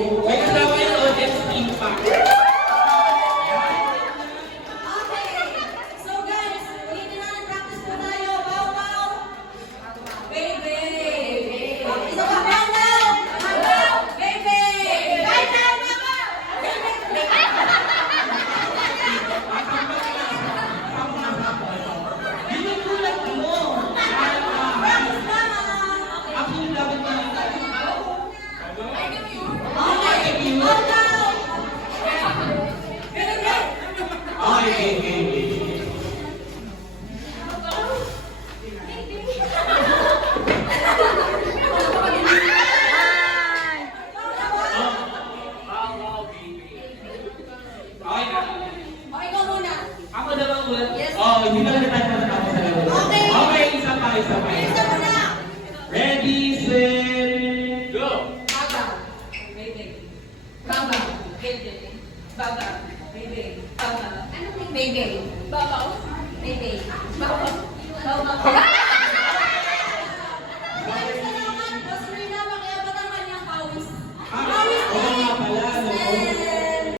May kasama yung audience impact. So guys, ulitin na ng practice po tayo. Bow, bow. Baby. Isa pa, bow, bow. Bow, baby. Bow, bow, bow. Binugulat mo. Practice naman. Ako yung dapat na Okay. Bow, bow. Ganun, ganun. Okay. Okay na. Okay, go muna. Ako na bang ulit? Yes. Hindi na lang tayo matatapos sa laro. Okay. Okay, isa pa. Isa muna. Ready, set, go! Baga. Baby. Baga. Baby. Baga. Baby. Baga. Baby. Baga. Baby. Baga. Baga.